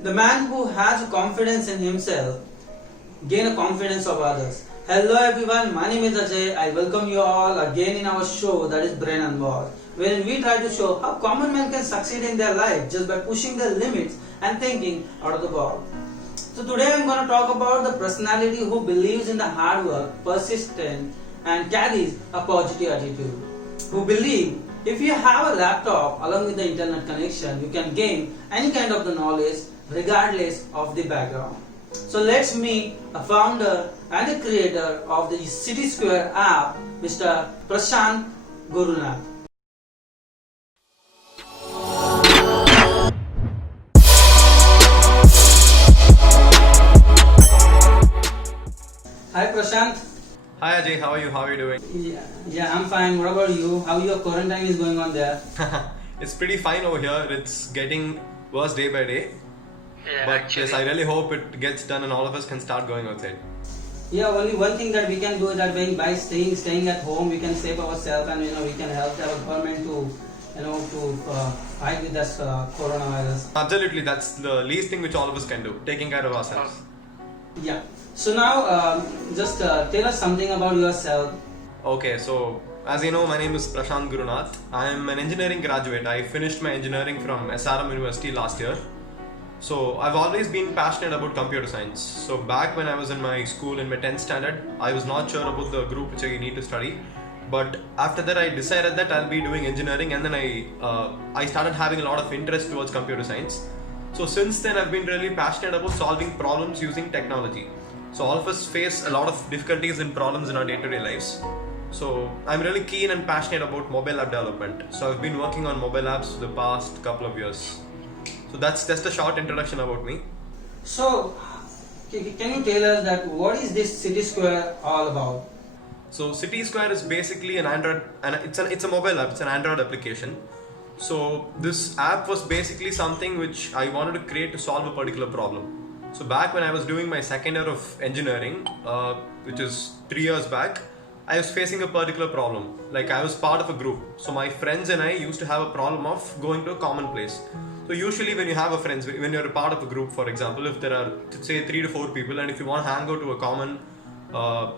The man who has confidence in himself gain a confidence of others. Hello everyone, my name is Ajay. I welcome you all again in our show that is Brain Unbound, wherein we try to show how common men can succeed in their life just by pushing their limits and thinking out of the box. So today I'm going to talk about the personality who believes in the hard work, persistent and carries a positive attitude. Who believe if you have a laptop along with the internet connection, you can gain any kind of the knowledge regardless of the background. So let's meet a founder and a creator of the City Square app, Mr. Prashant Gurunath. Hi Prashant. Hi Ajay, how are you? How are you doing? Yeah, I'm fine. What about you? How your quarantine is going on there? It's pretty fine over here. It's getting worse day by day. Yeah, But actually. yes, I really hope it gets done and all of us can start going outside. Yeah, only one thing that we can do is that by staying at home, we can save ourselves and we can help our government to fight with this coronavirus. Absolutely, that's the least thing which all of us can do, taking care of ourselves. Yeah. So now, just tell us something about yourself. Okay, so as you know, my name is Prashant Gurunath. I am an engineering graduate. I finished my engineering from SRM University last year. So I've always been passionate about computer science. So back when I was in my school in my 10th standard, I was not sure about the group which I need to study. But after that, I decided that I'll be doing engineering, and then I started having a lot of interest towards computer science. So since then, I've been really passionate about solving problems using technology. So all of us face a lot of difficulties and problems in our day-to-day lives. So I'm really keen and passionate about mobile app development. So I've been working on mobile apps for the past couple of years. So that's just a short introduction about me. So, can you tell us that what is this City Square all about? So City Square is basically an Android, and it's a mobile app. It's an Android application. So this app was basically something which I wanted to create to solve a particular problem. So back when I was doing my second year of engineering, which is 3 years back, I was facing a particular problem. Like I was part of a group. So my friends and I used to have a problem of going to a common place. So usually when you have a friends, when you're a part of a group, for example, if there are say 3 to 4 people, and if you want to hang out to a common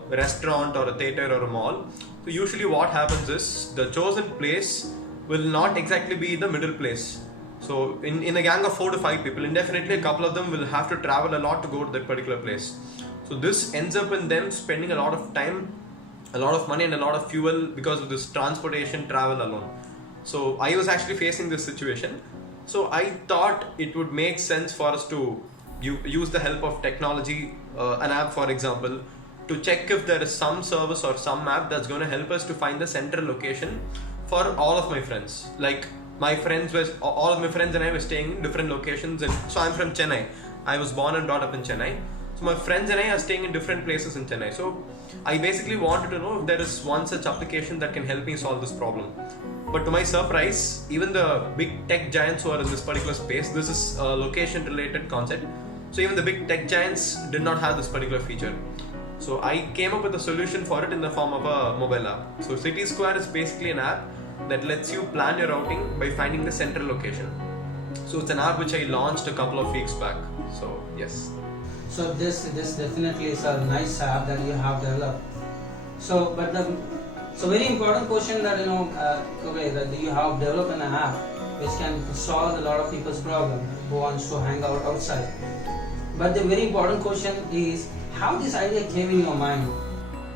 restaurant or a theater or a mall, so usually what happens is the chosen place will not exactly be the middle place. So in a gang of 4 to 5 people, indefinitely a couple of them will have to travel a lot to go to that particular place. So this ends up in them spending a lot of time, a lot of money and a lot of fuel because of this transportation travel alone. So I was actually facing this situation. So I thought it would make sense for us to use the help of technology, an app for example, to check if there is some service or some app that's going to help us to find the central location for all of my friends. Like all of my friends and I were staying in different locations, and so I'm from Chennai. I was born and brought up in Chennai. So my friends and I are staying in different places in Chennai. So I basically wanted to know if there is one such application that can help me solve this problem. But to my surprise, even the big tech giants who are in this particular space, this is a location related concept. So even the big tech giants did not have this particular feature. So I came up with a solution for it in the form of a mobile app. So City Square is basically an app that lets you plan your routing by finding the central location. So it's an app which I launched a couple of weeks back. So yes. So this definitely is a nice app that you have developed. So very important question that that you have developed an app which can solve a lot of people's problem who wants to hang out outside. But the very important question is how this idea came in your mind.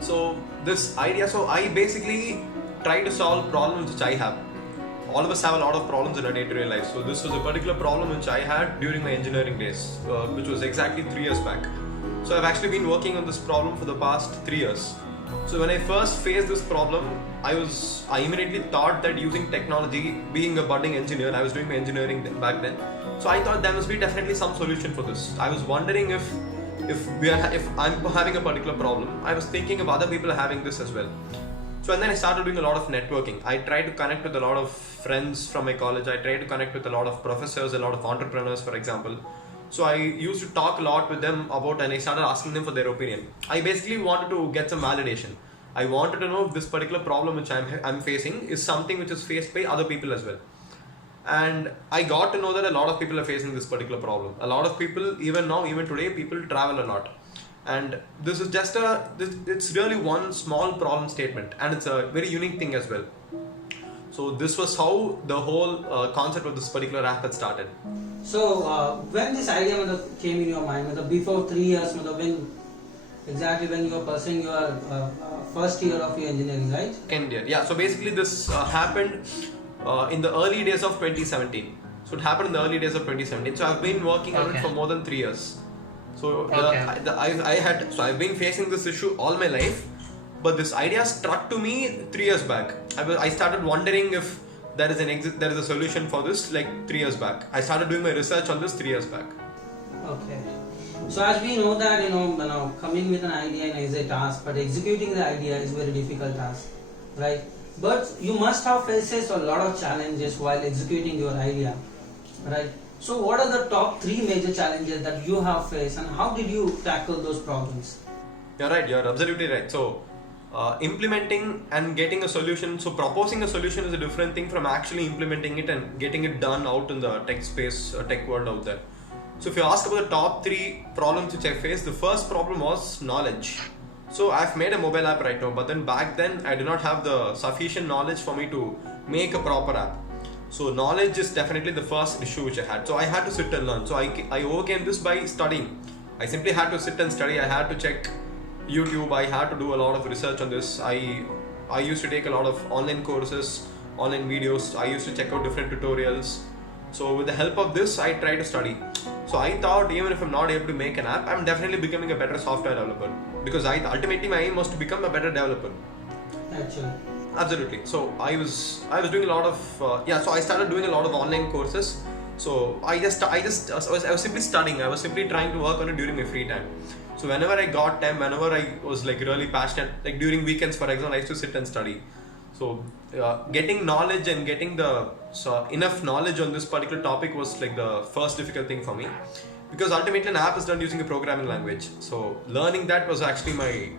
So this idea, so I basically try to solve problems which I have. All of us have a lot of problems in our day-to-day life. So this was a particular problem which I had during my engineering days, which was exactly 3 years back. So I've actually been working on this problem for the past 3 years. So when I first faced this problem, I immediately thought that using technology, being a budding engineer, I was doing my engineering back then. So I thought there must be definitely some solution for this. I was wondering if I'm having a particular problem, I was thinking of other people having this as well. So and then I started doing a lot of networking. I tried to connect with a lot of friends from my college. I tried to connect with a lot of professors, a lot of entrepreneurs, for example. So I used to talk a lot with them about, and I started asking them for their opinion. I basically wanted to get some validation. I wanted to know if this particular problem which I'm facing is something which is faced by other people as well. And I got to know that a lot of people are facing this particular problem. A lot of people, even now, even today, people travel a lot. And this is just it's really one small problem statement, and it's a very unique thing as well. So this was how the whole concept of this particular app had started. So when this idea came in your mind, before 3 years, when exactly when you were pursuing your first year of your engineering, right? Second year, yeah. So basically, this happened in the early days of 2017. So it happened in the early days of 2017. So I've been working on it for more than 3 years. So I've been facing this issue all my life, but this idea struck to me 3 years back. I started wondering if there is a solution for this like 3 years back. I started doing my research on this 3 years back. Okay. So as we know that coming with an idea is a task, but executing the idea is a very difficult task, right? But you must have faced a lot of challenges while executing your idea, right? So what are the top 3 major challenges that you have faced, and how did you tackle those problems? You're right. You're absolutely right. So implementing and getting a solution. So proposing a solution is a different thing from actually implementing it and getting it done out in the tech space, tech world out there. So if you ask about the top 3 problems which I faced, the first problem was knowledge. So I've made a mobile app right now, but then back then I did not have the sufficient knowledge for me to make a proper app. So knowledge is definitely the first issue which I had. So I had to sit and learn. So I overcame this by studying. I simply had to sit and study. I had to check YouTube. I had to do a lot of research on this. I used to take a lot of online courses, online videos. I used to check out different tutorials. So with the help of this, I tried to study. So I thought even if I'm not able to make an app, I'm definitely becoming a better software developer, because ultimately my aim was to become a better developer. Actually. Absolutely. So I was doing a lot of So I started doing a lot of online courses. So I was simply studying. I was simply trying to work on it during my free time. So whenever I got time, whenever I was like really passionate, like during weekends, for example, I used to sit and study. So getting knowledge and getting enough knowledge on this particular topic was like the first difficult thing for me, because ultimately an app is done using a programming language. So learning that was actually my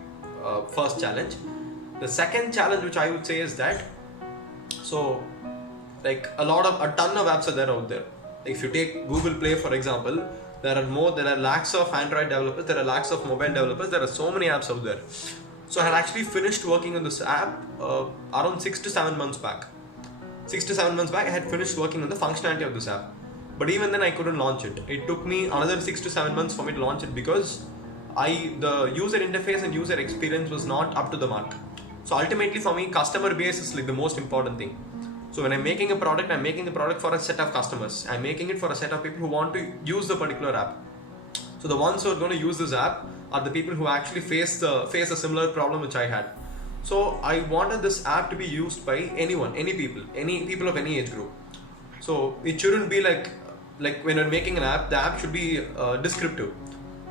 first challenge. The second challenge which I would say is that, so like a ton of apps are there out there. If you take Google Play for example, there are lakhs of Android developers, there are lakhs of mobile developers, there are so many apps out there. So I had actually finished working on this app around 6 to 7 months back. 6 to 7 months back, I had finished working on the functionality of this app. But even then I couldn't launch it. It took me another 6 to 7 months for me to launch it, because the user interface and user experience was not up to the mark. So ultimately for me, customer base is like the most important thing. So when I'm making a product, I'm making the product for a set of customers. I'm making it for a set of people who want to use the particular app. So the ones who are going to use this app are the people who actually face a similar problem which I had. So I wanted this app to be used by anyone, any people of any age group. So it shouldn't be like when you're making an app, the app should be descriptive.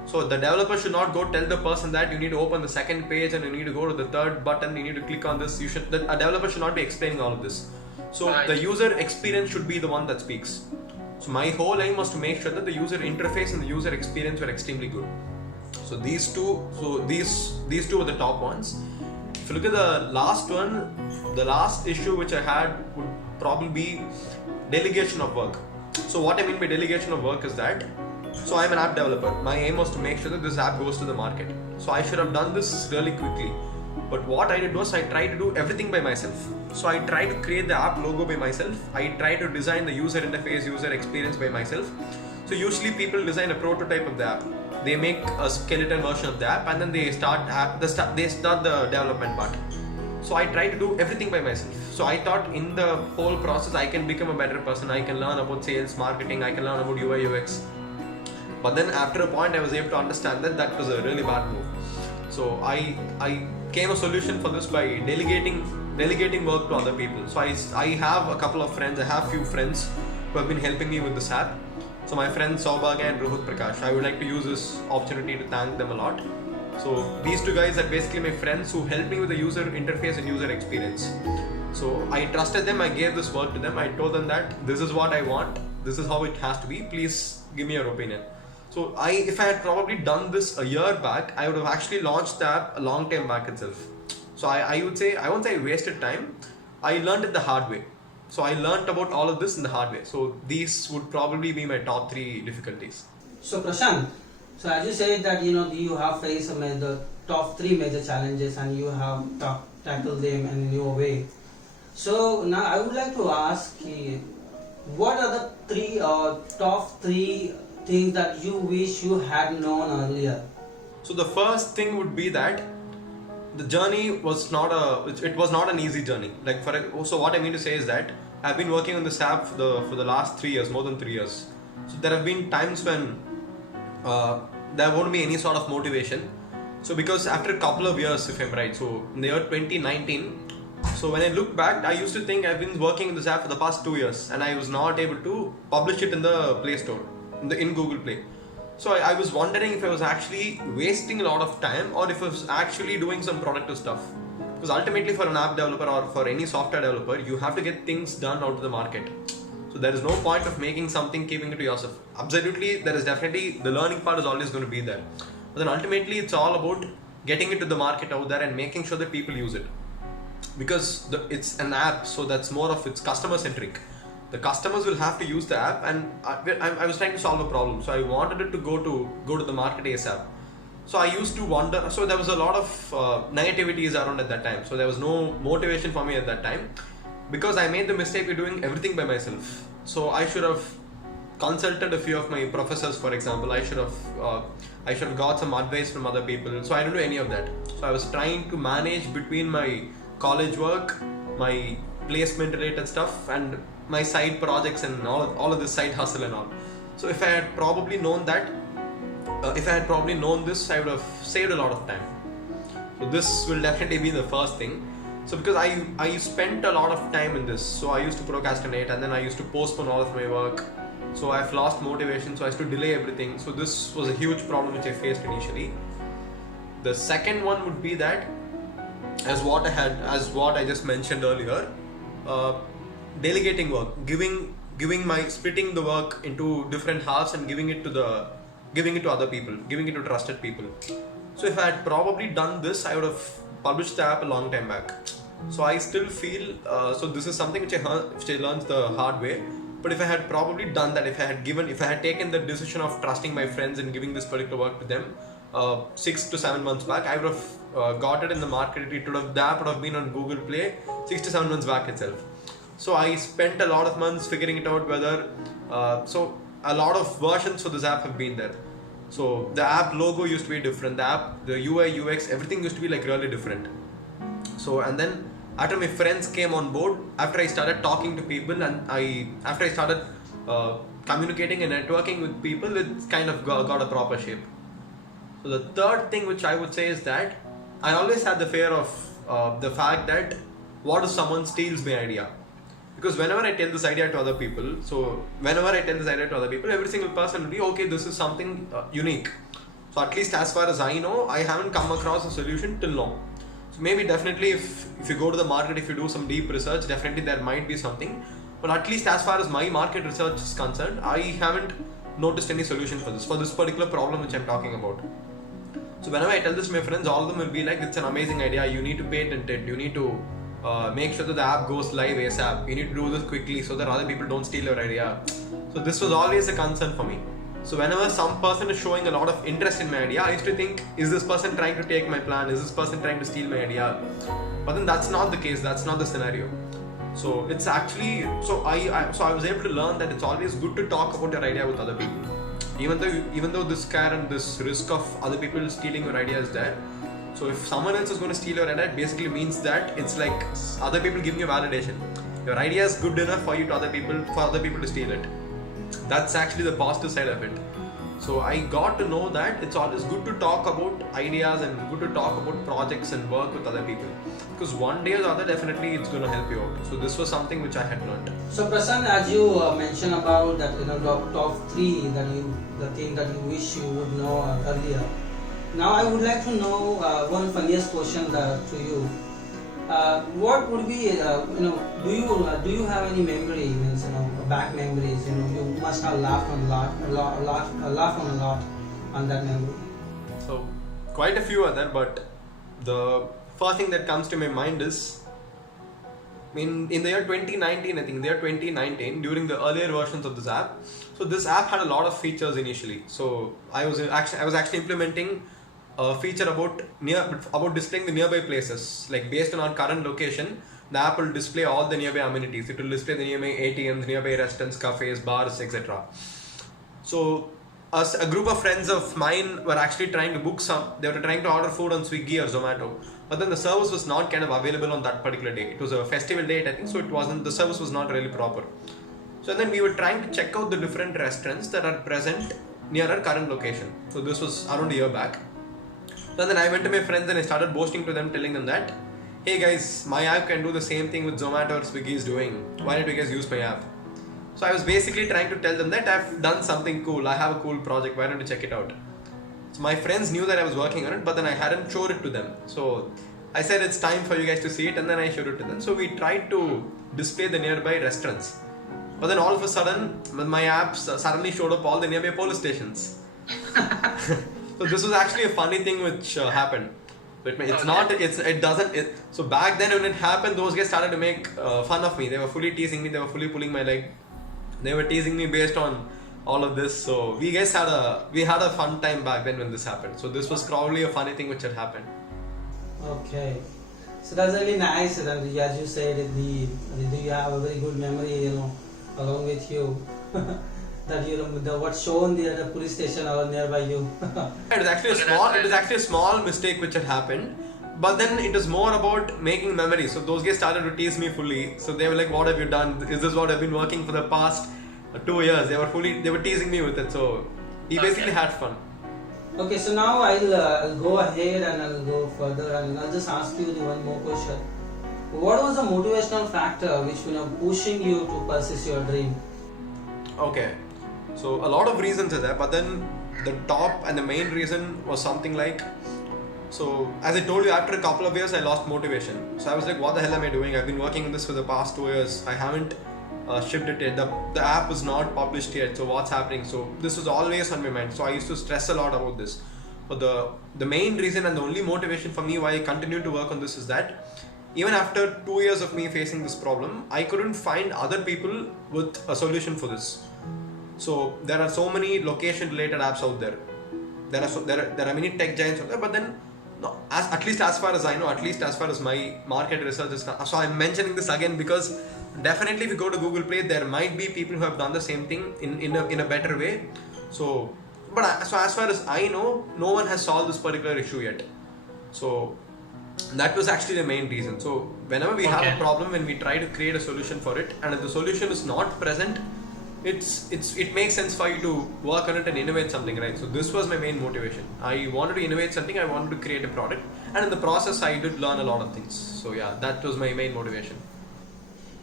So the developer should not go tell the person that you need to open the second page and you need to go to the third button, you need to click on this. A developer should not be explaining all of this. So the user experience should be the one that speaks. So my whole aim was to make sure that the user interface and the user experience were extremely good. So these two were the top ones. If you look at the last one, the last issue which I had would probably be delegation of work. So what I mean by delegation of work is that, so I'm an app developer. My aim was to make sure that this app goes to the market. So I should have done this really quickly. But what I did was I tried to do everything by myself. So I tried to create the app logo by myself. I tried to design the user interface, user experience by myself. So usually people design a prototype of the app. They make a skeleton version of the app and then they start the development part. So I tried to do everything by myself. So I thought in the whole process I can become a better person. I can learn about sales, marketing, I can learn about UI, UX. But then after a point I was able to understand that was a really bad move. So I came a solution for this by delegating work to other people. So I have a couple of friends, I have few friends who have been helping me with this app. So my friends Saubhagya and Rohit Prakash, I would like to use this opportunity to thank them a lot. So these two guys are basically my friends who helped me with the user interface and user experience. So I trusted them, I gave this work to them, I told them that this is what I want, this is how it has to be, please give me your opinion. So if I had probably done this a year back, I would have actually launched the app a long time back itself. So I won't say I wasted time, I learned it the hard way. So I learnt about all of this in the hard way. So these would probably be my top 3 difficulties. So Prashant, so as you said that you have faced the top 3 major challenges and you have tackled them in your way. So now I would like to ask you, what are the top 3 things that you wish you had known earlier? So the first thing would be that the journey was not an easy journey. So what I mean to say is that I've been working on this app for the last 3 years, more than 3 years. So there have been times when there won't be any sort of motivation. So because after a couple of years, if I'm right, so in the year 2019, so when I look back, I used to think I've been working in this app for the past 2 years and I was not able to publish it in the Play Store, in Google Play. So I was wondering if I was actually wasting a lot of time or if I was actually doing some productive stuff. Because ultimately for an app developer or for any software developer, you have to get things done out to the market. So there is no point of making something, keeping it to yourself. Absolutely, there is definitely, the learning part is always going to be there. But then ultimately it's all about getting it to the market out there and making sure that people use it. Because it's an app, so that's more of, it's customer centric. The customers will have to use the app, and I was trying to solve a problem. So I wanted it to go to the market ASAP. So I used to wonder, so there was a lot of negativities around at that time. So there was no motivation for me at that time because I made the mistake of doing everything by myself. So I should have consulted a few of my professors, for example. I should have got some advice from other people. So I didn't do any of that. So I was trying to manage between my college work, my placement related stuff, and my side projects and all of this side hustle and all. So if I had probably known this, I would have saved a lot of time. So this will definitely be the first thing. So because I spent a lot of time in this, so I used to procrastinate and then I used to postpone all of my work. So I've lost motivation, so I used to delay everything. So this was a huge problem which I faced initially. The second one would be that, as what I just mentioned earlier, delegating work, splitting the work into different halves and giving it to other people, giving it to trusted people. So if I had probably done this, I would have published the app a long time back. So I still feel, so this is something which I learned the hard way. But if I had probably done that, if I had taken the decision of trusting my friends and giving this particular work to them 6 to 7 months back, I would have got it in the market. The app would have been on Google Play 6 to 7 months back itself. So I spent a lot of months figuring it out whether, so a lot of versions for this app have been there. So the app logo used to be different, the UI, UX, everything used to be like really different. So, and then after my friends came on board, after I started talking to people and after I started communicating and networking with people, it kind of got a proper shape. So the third thing which I would say is that I always had the fear of the fact that what if someone steals my idea? Because whenever I tell this idea to other people, every single person will be, okay, this is something unique. So at least as far as I know, I haven't come across a solution till now. So maybe definitely if you go to the market, if you do some deep research, definitely there might be something. But at least as far as my market research is concerned, I haven't noticed any solution for this particular problem which I'm talking about. So whenever I tell this to my friends, all of them will be like, it's an amazing idea, you need to patent it, you need to make sure that the app goes live ASAP, you need to do this quickly so that other people don't steal your idea. So this was always a concern for me. So whenever some person is showing a lot of interest in my idea, I used to think, is this person trying to take my plan? Is this person trying to steal my idea? But then that's not the case, that's not the scenario. So it's actually, so I was able to learn that it's always good to talk about your idea with other people. Even though this scare and this risk of other people stealing your idea is there. So if someone else is going to steal your idea, it basically means that it's like other people giving you validation. Your idea is good enough for other people to steal it. That's actually the positive side of it. So I got to know that it's always good to talk about ideas and good to talk about projects and work with other people. Because one day or the other, definitely it's going to help you out. So this was something which I had learned. So Prasanth, as you mentioned about that, top 3 the thing that you wish you would know earlier. Now I would like to know one funniest question to you. What would be, do you have any memory, back memories? You must have laughed on a lot on that memory. So quite a few are there, but the first thing that comes to my mind is in the year 2019, I think in the year 2019, during the earlier versions of this app. So this app had a lot of features initially. So I was actually implementing a feature about displaying the nearby places. Like based on our current location, the app will display all the nearby amenities. It will display the nearby ATMs, nearby restaurants, cafes, bars, etc. So a group of friends of mine were actually trying to they were trying to order food on Swiggy or Zomato, but then the service was not kind of available on that particular day. It was a festival date, I think, so the service was not really proper. So then we were trying to check out the different restaurants that are present near our current location. So this was around a year back. So then I went to my friends and I started boasting to them, telling them that, hey guys, my app can do the same thing with Zomato or Swiggy is doing. Why don't you guys use my app? So I was basically trying to tell them that I've done something cool. I have a cool project. Why don't you check it out? So my friends knew that I was working on it, but then I hadn't showed it to them. So I said it's time for you guys to see it, and then I showed it to them. So we tried to display the nearby restaurants. But then all of a sudden, my apps suddenly showed up all the nearby police stations. So this was actually a funny thing which happened. But so back then when it happened, those guys started to make fun of me. They were fully teasing me. They were fully pulling my leg. They were teasing me based on all of this. So we had a fun time back then when this happened. So this was probably a funny thing which had happened. Okay, so that's really nice. And as you said, you have a very good memory, along with you. That what's shown there at the police station or nearby you. It was actually a small mistake which had happened. But then it was more about making memories. So those guys started to tease me fully. So they were like, "What have you done? Is this what I've been working for the past 2 years?" They were teasing me with it. So he basically had fun. Okay, so now I'll go ahead and I'll go further and I'll just ask you the one more question. What was the motivational factor which pushing you to pursue your dream? Okay, so a lot of reasons are there, but then the top and the main reason was something like. So, as I told you, after a couple of years, I lost motivation. So I was like, what the hell am I doing? I've been working on this for the past 2 years. I haven't shipped it yet. The app was not published yet. So what's happening? So this was always on my mind. So I used to stress a lot about this. But the main reason and the only motivation for me why I continued to work on this is that even after 2 years of me facing this problem, I couldn't find other people with a solution for this. So there are so many location related apps out there. There are many tech giants out there, but then no, at least as far as I know, at least as far as my market research is so I'm mentioning this again because definitely if you go to Google Play, there might be people who have done the same thing in a better way. So as far as I know, no one has solved this particular issue yet. So that was actually the main reason. So whenever we have a problem, when we try to create a solution for it, and if the solution is not present, it makes sense for you to work on it and innovate something, right? So this was my main motivation. I wanted to innovate something. I wanted to create a product, and in the process, I did learn a lot of things. So yeah, that was my main motivation.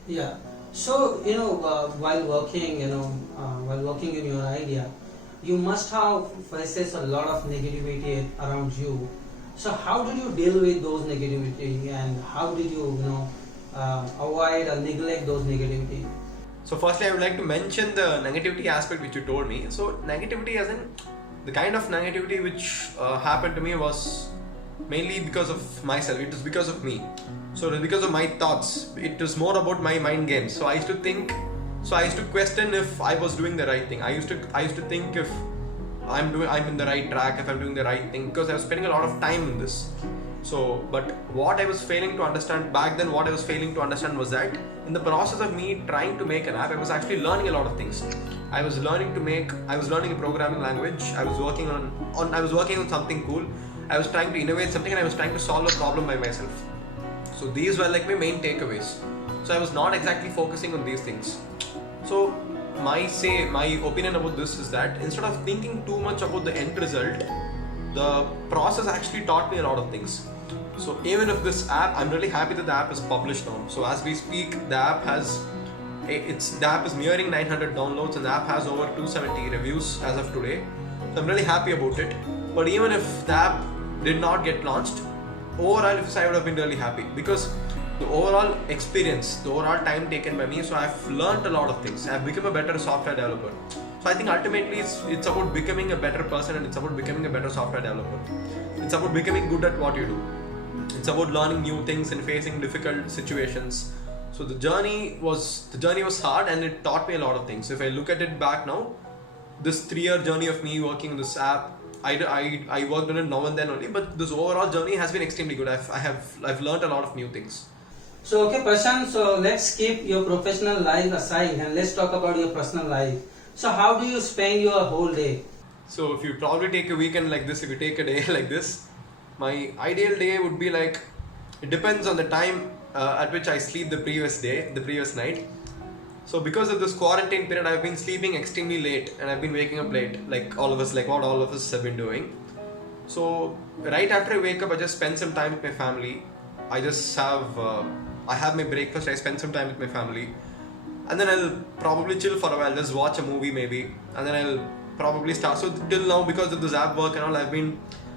Yeah. So while working in your idea, you must have faces a lot of negativity around you. So how did you deal with those negativity, and how did you avoid or neglect those negativity? So firstly, I would like to mention the negativity aspect which you told me. So negativity as in the kind of negativity which happened to me was mainly because of myself. It was because of me. So it was because of my thoughts. It was more about my mind games. So I used to question if I was doing the right thing. I used to think if I'm in the right track, if I'm doing the right thing, because I was spending a lot of time in this. So, but what I was failing to understand back then, was that in the process of me trying to make an app, I was actually learning a lot of things. I was learning a programming language. I was working on something cool. I was trying to innovate something, and I was trying to solve a problem by myself. So these were like my main takeaways. So I was not exactly focusing on these things. So my opinion about this is that instead of thinking too much about the end result, the process actually taught me a lot of things. So even if this app, I'm really happy that the app is published now. So as we speak, the app is nearing 900 downloads, and the app has over 270 reviews as of today. So I'm really happy about it. But even if the app did not get launched, overall I would have been really happy, because the overall experience, the overall time taken by me, so I've learned a lot of things. I've become a better software developer. So I think ultimately it's about becoming a better person, and it's about becoming a better software developer. It's about becoming good at what you do. It's about learning new things and facing difficult situations. So the journey was hard, and it taught me a lot of things. If I look at it back now, this 3-year journey of me working on this app, I worked on it now and then only, but this overall journey has been extremely good. I've learned a lot of new things. So okay, Prashant, so let's keep your professional life aside and let's talk about your personal life. So how do you spend your whole day? So if you probably take a weekend like this, if you take a day like this, my ideal day would be like, it depends on the time at which I sleep the previous night. So because of this quarantine period, I've been sleeping extremely late and I've been waking up late, like what all of us have been doing. So right after I wake up, I just spend some time with my family. I have my breakfast, I spend some time with my family, and then I'll probably chill for a while, just watch a movie maybe, and then I'll probably start. So till now, because of this app work and all,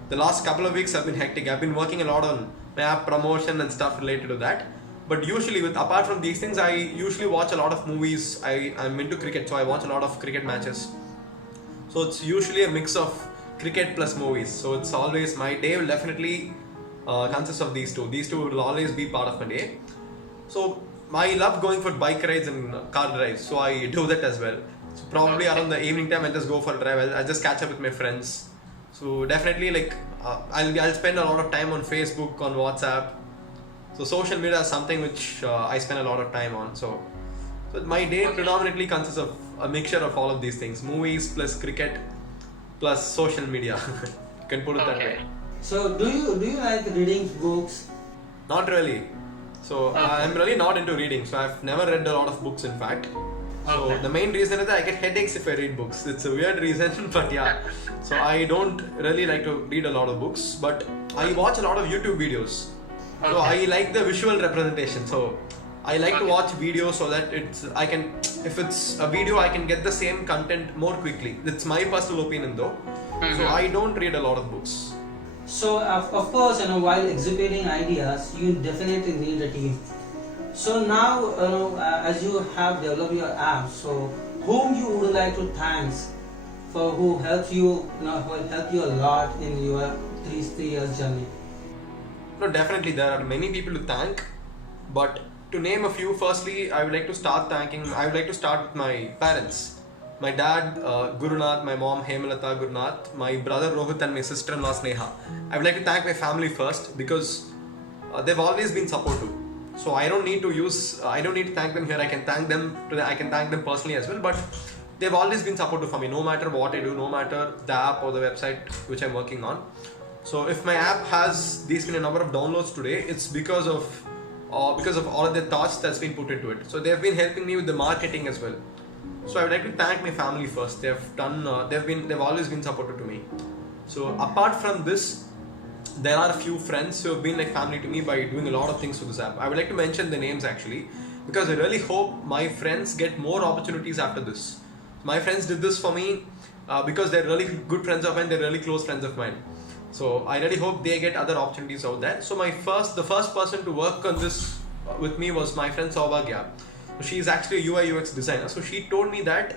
the last couple of weeks have been hectic. I've been working a lot on my app promotion and stuff related to that. But usually, apart from these things, I usually watch a lot of movies. I'm into cricket, so I watch a lot of cricket matches. So it's usually a mix of cricket plus movies. So it's always, my day will definitely consist of these two. These two will always be part of my day. So I love going for bike rides and car drives, so I do that as well. So probably around the evening time, I'll just go for a drive. I'll just catch up with my friends. So definitely, I'll spend a lot of time on Facebook, on WhatsApp. So social media is something which I spend a lot of time on. So my day predominantly consists of a mixture of all of these things: movies plus cricket plus social media. You can put it that way. So do you like reading books? Not really. So I'm really not into reading. So I've never read a lot of books, in fact. So the main reason is that I get headaches if I read books. It's a weird reason, but yeah. So I don't really like to read a lot of books, but I watch a lot of YouTube videos. So I like the visual representation. So I like to watch videos so that if it's a video, I can get the same content more quickly. It's my personal opinion though. So I don't read a lot of books. So of course, while executing ideas, you definitely need a team. So now, as you have developed your app, so whom you would like to thank for who helped you, who helped you a lot in your three years journey? No, definitely there are many people to thank, but to name a few, firstly, I would like to start with my parents. My dad, Gurunath, my mom, Hemalata Gurunath, my brother Rohit and my sister-in-law Sneha. I would like to thank my family first because they've always been supportive. So I don't need to thank them here. I can thank them personally as well, but they've always been supportive for me, no matter what I do, no matter the app or the website which I'm working on. So if my app has these many number of downloads today, it's because of all of the thoughts that's been put into it. So they've been helping me with the marketing as well. So I would like to thank my family first. They've always been supportive to me. So apart from this, there are a few friends who have been like family to me by doing a lot of things with this app. I would like to mention the names actually, because I really hope my friends get more opportunities after this. My friends did this for me because they're really good friends of mine, they're really close friends of mine. So I really hope they get other opportunities out there. So the first person to work on this with me was my friend Saubhagya. She is actually a UI UX designer. So she told me that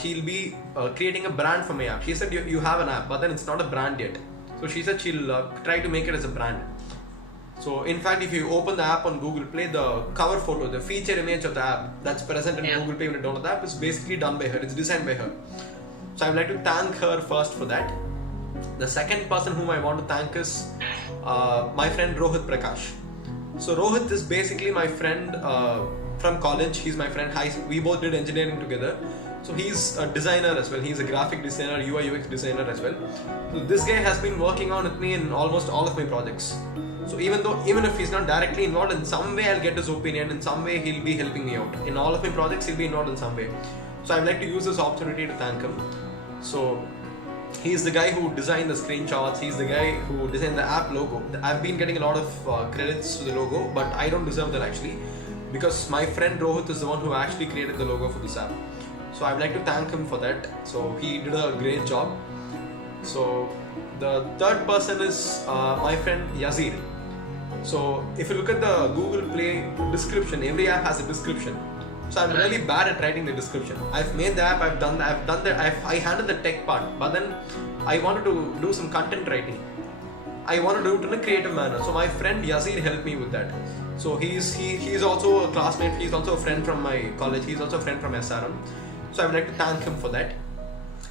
she'll be creating a brand for my app. She said you have an app, but then it's not a brand yet. So she said she'll try to make it as a brand. So in fact, if you open the app on Google Play, the cover photo, the feature image of the app that's present in Google Play when you download the app is basically done by her. It's designed by her. So I would like to thank her first for that. The second person whom I want to thank is my friend Rohit Prakash. So Rohit is basically my friend from college. He's my friend. We both did engineering together. So he's a designer as well. He's a graphic designer, UI UX designer as well. So this guy has been working on with me in almost all of my projects. So even if he's not directly involved, in some way I'll get his opinion. In some way he'll be helping me out. In all of my projects he'll be involved in some way. So I'd like to use this opportunity to thank him. So he's the guy who designed the screenshots. He's the guy who designed the app logo. I've been getting a lot of credits to the logo, but I don't deserve that actually, because my friend Rohit is the one who actually created the logo for this app. So I would like to thank him for that. So he did a great job. So the third person is my friend Yazir. So if you look at the Google Play description, every app has a description. So I'm really bad at writing the description. I've made the app, I handled the tech part, but then I wanted to do some content writing. I want to do it in a creative manner. So my friend Yazir helped me with that. So he's also a classmate. He's also a friend from my college. He's also a friend from SRM. So I would like to thank him for that.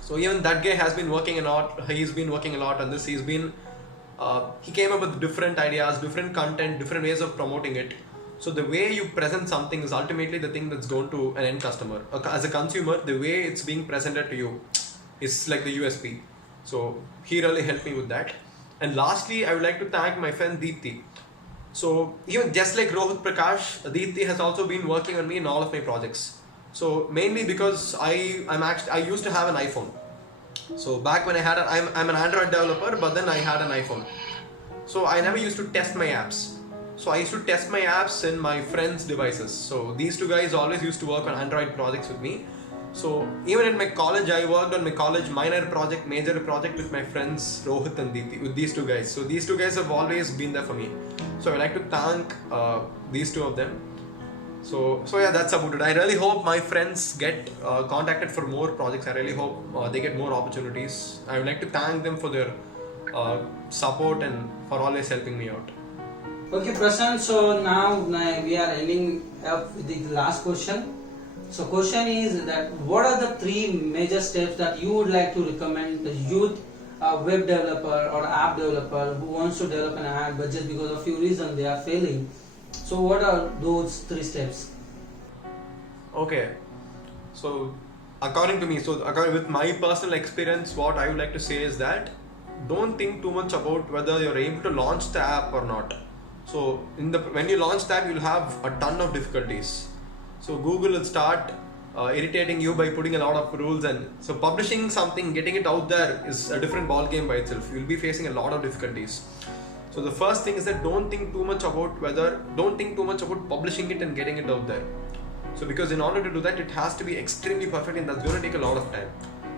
So even that guy has been working a lot. He's been working a lot on this. He came up with different ideas, different content, different ways of promoting it. So the way you present something is ultimately the thing that's going to an end customer. As a consumer, the way it's being presented to you is like the USP. So he really helped me with that. And lastly, I would like to thank my friend Deepthi. So even just like Rohit Prakash, Deepthi has also been working on me in all of my projects. So mainly because I used to have an iPhone. So back when I'm an Android developer, but then I had an iPhone. So I never used to test my apps. So I used to test my apps in my friends' devices. So these two guys always used to work on Android projects with me. So even in my college, I worked on my college minor project, major project with my friends Rohit and Deepthi, with these two guys. So these two guys have always been there for me. So I would like to thank these two of them. So yeah, that's about it. I really hope my friends get contacted for more projects. I really hope they get more opportunities. I would like to thank them for their support and for always helping me out. Okay, Prashant. So now we are ending up with the last question. So question is that what are the 3 major steps that you would like to recommend the youth web developer or app developer who wants to develop an app but just because of few reasons they are failing? So what are those 3 steps? Okay, so according to me, with my personal experience, what I would like to say is that don't think too much about whether you're able to launch the app or not. So when you launch the app, you'll have a ton of difficulties. So Google will start irritating you by putting a lot of rules, and so publishing something, getting it out there is a different ball game by itself. You'll be facing a lot of difficulties. So the first thing is that don't think too much about publishing it and getting it out there. So because in order to do that, it has to be extremely perfect, and that's going to take a lot of time.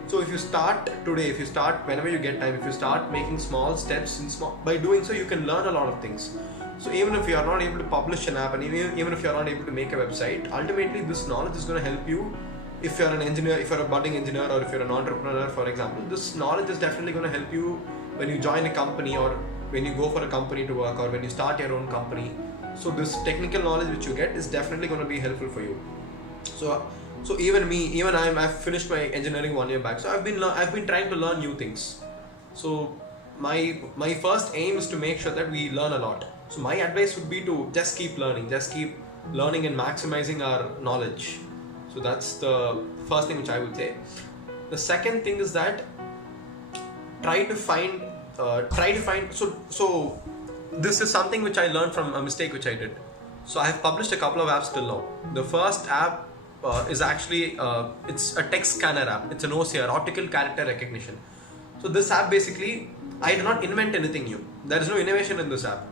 So if you start today, whenever you get time, if you start making small steps by doing so, you can learn a lot of things. So even if you are not able to publish an app, and even if you are not able to make a website, ultimately this knowledge is going to help you. If you're an engineer, if you're a budding engineer, or if you're an entrepreneur, for example, this knowledge is definitely going to help you when you join a company, or when you go for a company to work, or when you start your own company. So this technical knowledge which you get is definitely going to be helpful for you. So even I've finished my engineering 1 year back. So I've been trying to learn new things. So my first aim is to make sure that we learn a lot. So my advice would be to just keep learning and maximizing our knowledge. So that's the first thing which I would say. The second thing is that try to find. So this is something which I learned from a mistake which I did. So I have published a couple of apps till now. The first app is actually it's a text scanner app. It's an OCR, optical character recognition. So this app basically, I did not invent anything new. There is no innovation in this app.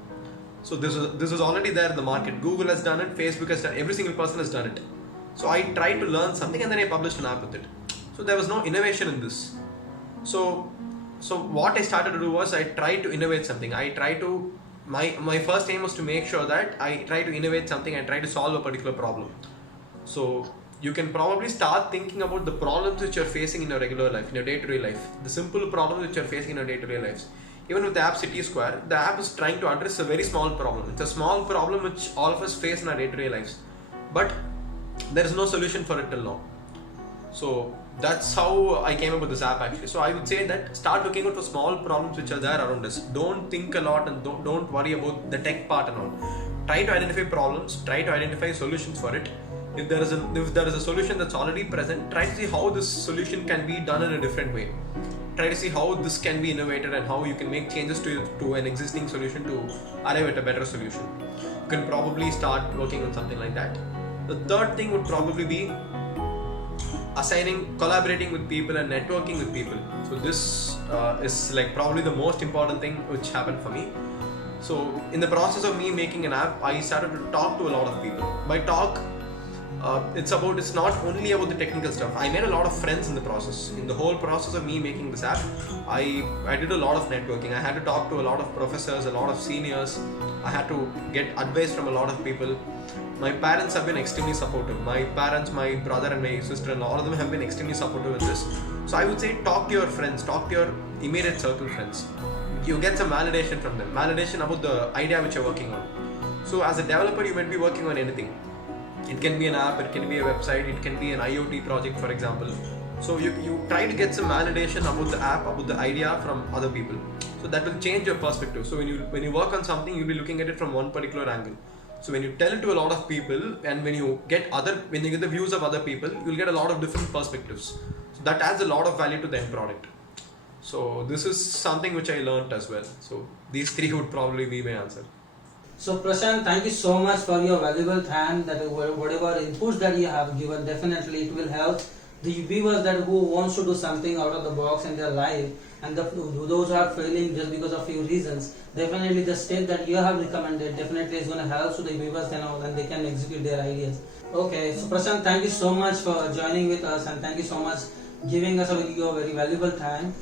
So this is already there in the market. Google has done it, Facebook has done it, every single person has done it. So I tried to learn something and then I published an app with it. So there was no innovation in this. So what I started to do was I tried to innovate something. My first aim was to make sure that I try to innovate something and try to solve a particular problem. So you can probably start thinking about the problems which you're facing in your regular life, in your day-to-day life. The simple problems which you're facing in your day-to-day lives. Even with the app City Square, the app is trying to address a very small problem. It's a small problem which all of us face in our day-to-day lives. But there is no solution for it till now. So that's how I came up with this app actually. So I would say that start looking out for small problems which are there around us. Don't think a lot and don't worry about the tech part and all. Try to identify problems, try to identify solutions for it. If there is a solution that's already present, try to see how this solution can be done in a different way. Try to see how this can be innovated and how you can make changes to an existing solution to arrive at a better solution. You can probably start working on something like that. The third thing would probably be collaborating with people and networking with people. So this is like probably the most important thing which happened for me. So in the process of me making an app, I started to talk to a lot of people. By talk, it's not only about the technical stuff. I made a lot of friends in the process. In the whole process of me making this app, I did a lot of networking. I had to talk to a lot of professors, a lot of seniors. I had to get advice from a lot of people. My parents have been extremely supportive. My parents, my brother and my sister-in-law, all of them have been extremely supportive in this. So I would say talk to your friends, talk to your immediate circle friends. You get some validation from them. Validation about the idea which you're working on. So as a developer, you might be working on anything. It can be an app, it can be a website, it can be an IoT project, for example. So you try to get some validation about the app, about the idea from other people. So that will change your perspective. So when you work on something, you'll be looking at it from one particular angle. So when you tell it to a lot of people, and when you get the views of other people, you'll get a lot of different perspectives. So that adds a lot of value to the end product. So this is something which I learned as well. So these three would probably be my answer. So Prashant, thank you so much for your valuable time. That whatever inputs that you have given, definitely it will help the viewers that who wants to do something out of the box in their life, and those who are failing just because of few reasons. Definitely the step that you have recommended definitely is going to help to the viewers and they can execute their ideas. Okay, so Prashant, thank you so much for joining with us, and thank you so much giving us your very valuable time.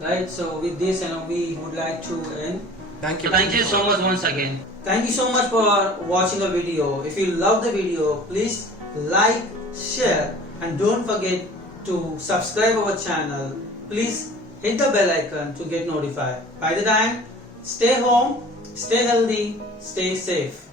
Right. So with this, we would like to end. Thank you. Thank you so much once again. Thank you so much for watching the video. If you love the video, please like, share, and don't forget to subscribe our channel. Please hit the bell icon to get notified. By the time, stay home, stay healthy, stay safe.